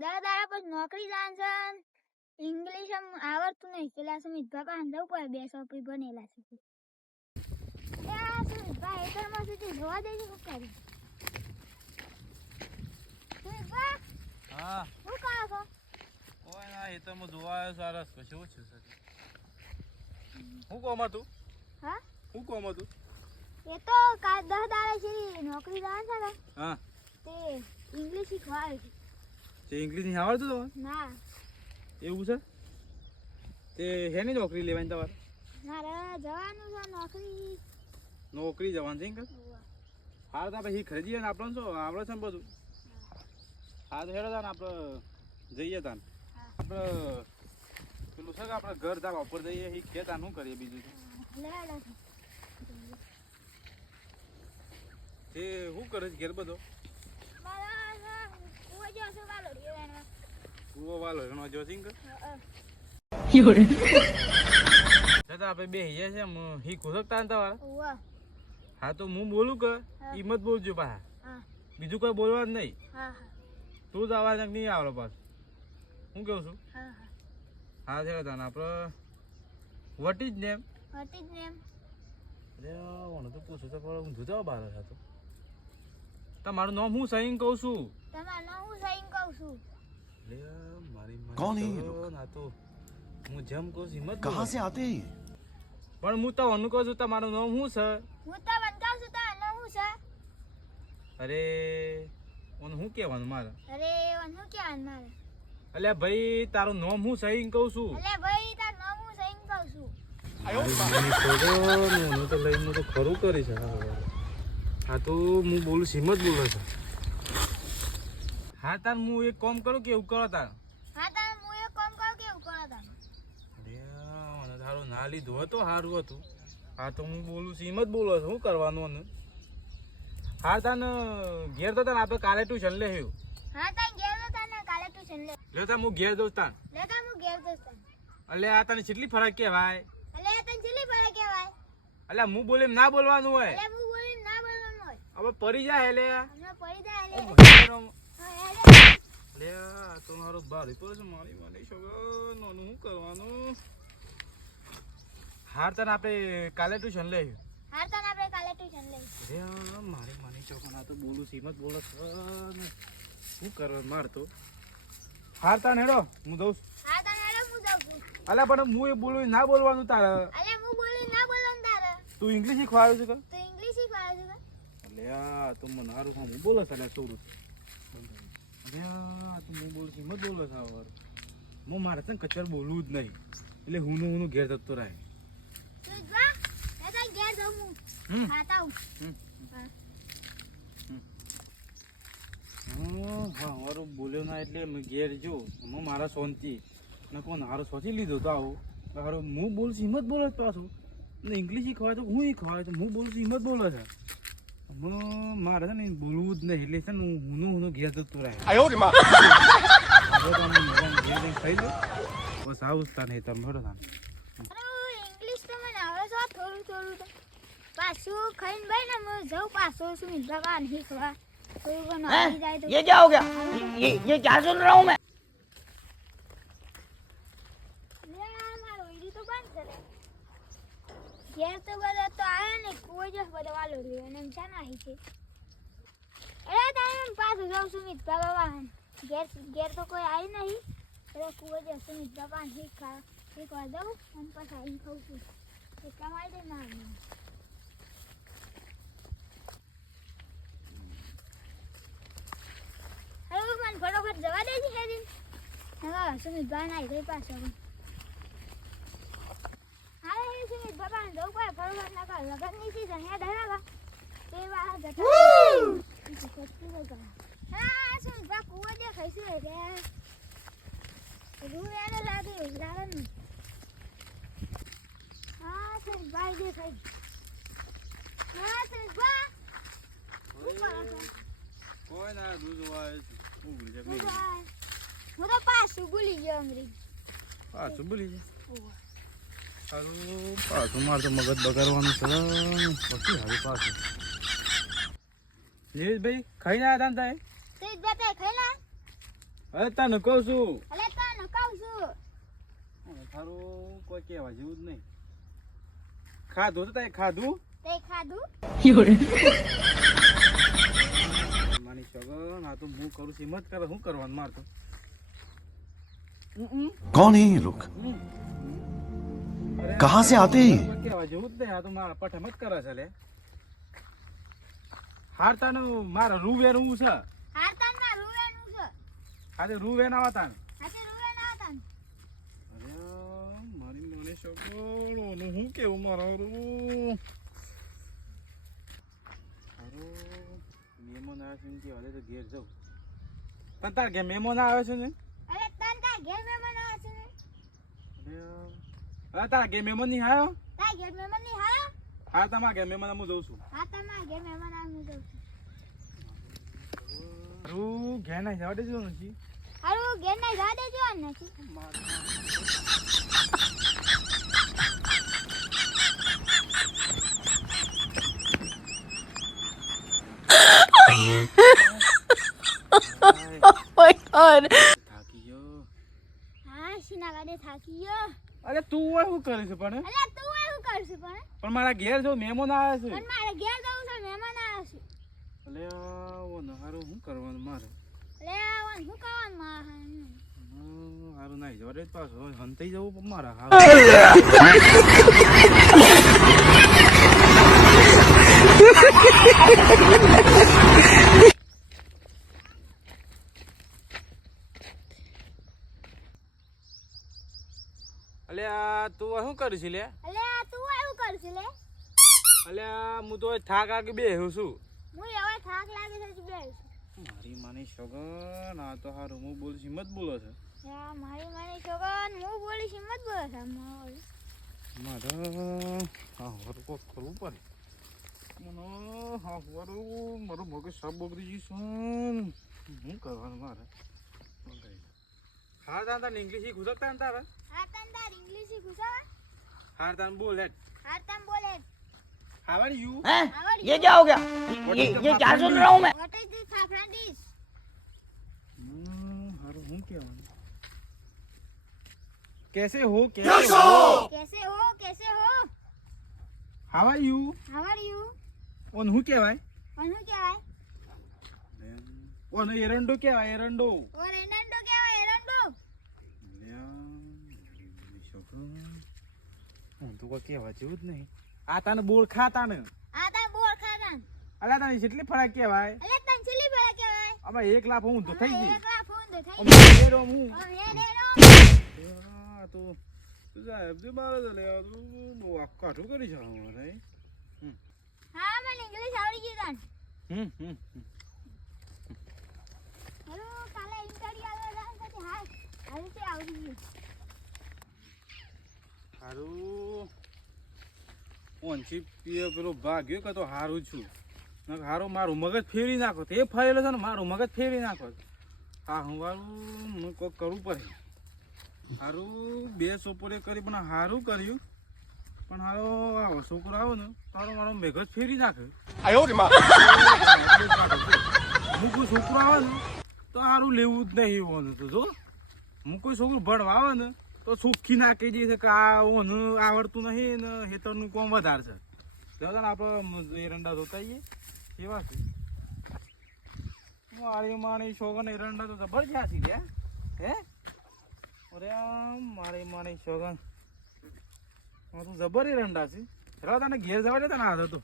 દાડા દાડા પર નોકરી છે ઇંગ્લિશ આમ આવડતું નહીં. પેલા સુમિતભાઈ પાસે જવું પડે બે સોપી બનેલા છે. એ આ સુમિતભાઈ એતરમાં સુધી જોવા દેજો શું કરી સુમિતભાઈ હા. શું કરો છો? કોઈ ના એ હું જોવા આવ્યો સારસ પછી શું છે? સર હું કોમ હતું? હા? હું કોમ હતું? એ તો કાલ દસ દાડા છે નોકરી લાન છે ને હા. તે ઇંગ્લિશ શીખવાડે છે તે ઇંગ્લિશ નહીં આવડતું તમારે ના. એવું છે? તે હેની નોકરી લેવાની તમારે? મારે જવાનું છે નોકરી. નોકરી જવાનું છે એમ કે? તો પછી ખરીદીએ ને આપણને શું? આવડે છે ને બધું? હા. તો હેડો તાન આપણે જઈએ તાન. આપણે પેલું છે કે આપણે ઘર તાર વાપર જઈએ એ ખેતા શું કરીએ બીજું? તો? તે શું કરે છે ઘેર બધો? કુવો વાલો એનો જો સિંગ આપણે બે હિયા છે હી ખુશકતા ને તમારે? હા તો હું બોલું કે. ઈ મત બોલજો પાછા. બીજું કોઈ બોલવા જ નહીં. તું જ અવાજ નહીં આવડે પાછું. હું કહું છું? હા હા. છે તાન આપણે what is name what is name અરે તો પૂછું તો પણ ઊંધું તો બહાર હતો તમારું નામ હું સહીન કહું છું તમારું નામ હું સહીન કહું છું લે મારી મારી કોણ હે તો ये लोग? ના તો હું જેમ કહું છું હિંમત कहाँ से आते हैं ये પણ હું તો અનુ કહું છું તમારું નામ શું છે હું તો વંકાવ છું તો નામ હું છે અરે ઓને શું કહેવાનું મારે અરે ઓન હું ક્યાં મારે અલ્યા ભાઈ તારું નામ હું સહીન કહું છું અલે ભાઈ તાર નામ હું સહીન કહું છું હું તો લઈને તો ખરું કરી છે હા તો હું બોલું છું જ બોલો છે. હા તાર હું એક કામ કરું કે એવું કરો તાર હા તાર હું એક કામ કરું કે એવું કરો તાર અરે તારું ના લીધું હતો સારું હતું. હા તો હું બોલું છું જ બોલો છું શું કરવાનું અને? હા તાન ઘેર તો તાન આપણે કાલે ટ્યુશન લે હ્યું હા ઘેર તો તને કાલે ટ્યુશન લે. લે તાન હું ઘેર દઉં તાન. લે હું ઘેર તને. આ તને કેટલી ફરક કહેવાય? અલે તને કહેવાય? હું બોલે એમ ના બોલવાનું હોય. અલે હું બોલીને ના બોલવાનું હોય હવે પડી જાય એટલે પડી જાય લે તો મારો ભારે પડે છે મારી મારી છોકરો નોનું શું કરવાનું? હાર તને આપણે કાલે ટ્યુશન લે આવ્યું. હા તને આપણે કાલે ટ્યુશન લઈશું રે મારી માની ચોકના તો બોલું સીમત બોલો શું કરવા માર તો? હાર તાન હેડો હું દઉં હાર તને હેડો હું દઉં અલા પણ હું એ બોલું ના બોલવાનું તારે. અલે હું બોલું ના બોલવાનું તારે. તું ઇંગ્લિશ શીખવાડ્યું છે કે તો ઇંગ્લિશ શીખવાડે છે અલે આ તો મને હારું કામ હું બોલે છે અલ્યા અરે આ તો હું બોલું છું હિંમત બોલો છે વાર. હું મારે છે કચર બોલવું જ નહીં. એટલે હું હુંનું ઘેર જતો રહે. ઘેર હમ. ખાતા હમ. હા. હા હા બોલ્યો ના એટલે ઘેર જો. હું મારા શાંતિ ને કોણ હારો સોચી લીધો તો આવું. હારો હું બોલું છું હિંમત બોલો જ પાછું. ને ઇંગ્લિશ શીખવાય તો હું શીખવાય તો હું બોલું છું હિંમત બોલો છે. હું મારે છે ને બોલવું જ નહીં એટલે છે ને હું હુંનું હુંનું ઘેર જતું રહે હવે તો આમ ઘેર જઈને ખાઈ લો બસ આવું જ તાને તમે હેડો તાને અરે ઇંગ્લિશ તો મને આવડે છે થોડું થોડું તો પાછું ખાઈને ભાઈ ને હું જાઉં પાછું શું ભગવાન શીખવા થોડું ઘણું આવી જાય તો ये क्या हो गया ये ये क्या सुन रहा हूँ मैं ઘેર તો બધા તો આવ્યો ને કોઈ દિવસ બધો વાલો રહ્યો અને એમ શા આવી છે અરે તારે પાછું જાઉં સુમિત બાબા વાહન ઘેર ઘેર તો કોઈ આવી નહીં એટલે કુવો દિવસ સુમિત બાબા શીખ શીખવા જાઉં અને પછી આવીને ખાઉં છું એટલા માટે ના આવ્યું. હવે મને ફટોફટ જવા દેજે હેરી હવે સુમિત બા ના ગઈ પાછો હા એ સુમિત બાબા ને જવું પડે ફટોફટ ના કર લગનની સીઝન યાદ હરાવા તે જતા હા સુમિત બા કુવો દેખાય છે એટલે રૂ. લાગે લાગે હા સુમિત ભાઈ દેખાય હા સુમિત બા? શું કોઈ ના દૂધ વાય હું ભૂલી હું તો પાછું ભૂલી ગયો અંગ્રેજી. પાછું ભૂલી જાય? સારું પાછું મારે તો મગજ બગાડવાનું છે. પછી હવે પાછું. જીવેશભાઈ ખાઈને આવ્યા હતા તમે અરે તને કહું છું. તારું કોઈ કહેવા જેવું જ નહીં. ખાધું તો તે ખાધું? તે ખાધું? માની સગન આ તો હું કરું છું હિંમત કરે શું કરવાનું મારતો કોણ હે લોક? कहाँ से आते हैं ये? કોઈ કહેવા જેવું જ નહીં આ તો મારા પઠમ જ કરે છે લે હાર તાનું મારે રૂવેર હું છે હાર તાન માં રૂવેનું છે આજે રૂવેન આવા તાન આજે રૂવેન આવતા ને. અરે મારી મને સગન હું કેવું મારા રૂ હારું મહેમાન આવે છે ને કે હવે તો ઘેર જાઉં તને તાર ઘેર મહેમાન આવે છે ને અરે તન તા ઘેર મહેમાન આવે છે ને અરે હા તારા ઘેર મહેમાન નહીં આવ્યો? તારા ઘેર મહેમાનની હાયો હા તમારા ઘેર મહેમાન હું જઉં છું. હા તમારા ઘેર મહેમાન હું જઉં છું. હારું ઘેર ના જવા દેજો નથી હારું ઘેર ના જવા દેજો નથી my god. થાકી ગયો હા સીના ગાડે થાકી ગયો શું કરે છે પણ તું એવું કરશે પણ પણ મારા ઘેર જો મહેમાન આવે છે. પણ મારે ઘેર જવું છે મહેમાન આવે છે. અલે ઓ હારું શું કરવાનું મારે? અલે આવન શું કરવાનું મારે હારું? નાઈ જવા દે પાછો હંતાઈ જવું પણ મારા હારું અલે આ તું આ શું કરું છે લે? અલે તું એવું કરશે લે. અલે આ હું તો થાક આગી બે છું. હું હવે થાક લાગે છે જ છું. મારી માની સગન આ તો હારું હું બોલું છું મત બોલો છે. મારી માની છોકન હું હિંમત બોલે છે મારે હા વારું કોક કરવું પડે મને હા મારું મગજ સાફ બગડી ગયું હું કરવાનું મારે? હા તાન ઇંગ્લિશ શીખું શકતા તારા તારે? હા તન તાર ઇંગ્લિશ ઘુસાવા હા તાન બોલ હેડ હા તન બોલે હાવ આર યુ हैं? How are ये क्या हो गया ये ये क्या सुन रहा हूँ मैं what is this saffron dish હારું હું કહેવાનું कैसे हो कैसे हो कैसे हो कैसे हो how are you how are you on હું કહેવાય અનુ કહેવાય ઓન એરંડો કહેવાય એરંડો ઓર એરંડો કહેવાય એરંડો હું તો કોઈ કહેવા જેવું જ નહીં. આ તાને બોળ ખાતા તાને. આ તા બોળ ખાતા અલા તને જેટલી ફરક કહેવાય. અલે તને ચીલી ફરક કહેવાય. આમાં એક લાખ હું તો થઈ ગઈ એકલા હું તો થઈ આમાં બેરો હું. ઓ હે દેનો તો તું સાહેબ જે મારે તો લેવા તું બહુ આખું કરી છે મારે. હા મને ઇંગ્લિશ આવડી ગયું તને. હમ હમ. હેલો કાલે ઇન્ટરવ્યુ આવે પછી હાય તે આવડી ગયું. હારું. ઓનથી પીએ પેલો ભાગ્યો કે તો હારું છું. હારું મારું મગજ ફેરવી નાખો. તે ફરેલો છે ને મારું મગજ ફેરવી નાખો. હા હું વારું હું કોક કરવું પડે. હારું બે સોપોરે કરી પણ હારું કર્યું. પણ હારો આવો છોકરો આવો ને તારો મારો મગજ ફેરી નાખે. હું કોઈ છોકરો આવે ને તો સારું લેવું જ નહીં ઓનું તો જો. હું કોઈ છોકરું ભણવા આવે ને તો સુખી નાખી દે છે કે આ ઓનું આવડતું નહીં ને હેતરનું કોમ વધારે છે. તને આપણે એરંડા ધોતા એવા છે? મારી માણી શોગન એરંડા તો જબરજસ્ત છે, હે? અરે મારી માણી શોગન. હા તો જબર એરંડા છે. ચાલો તને ઘેર જવા દેતા આ હતો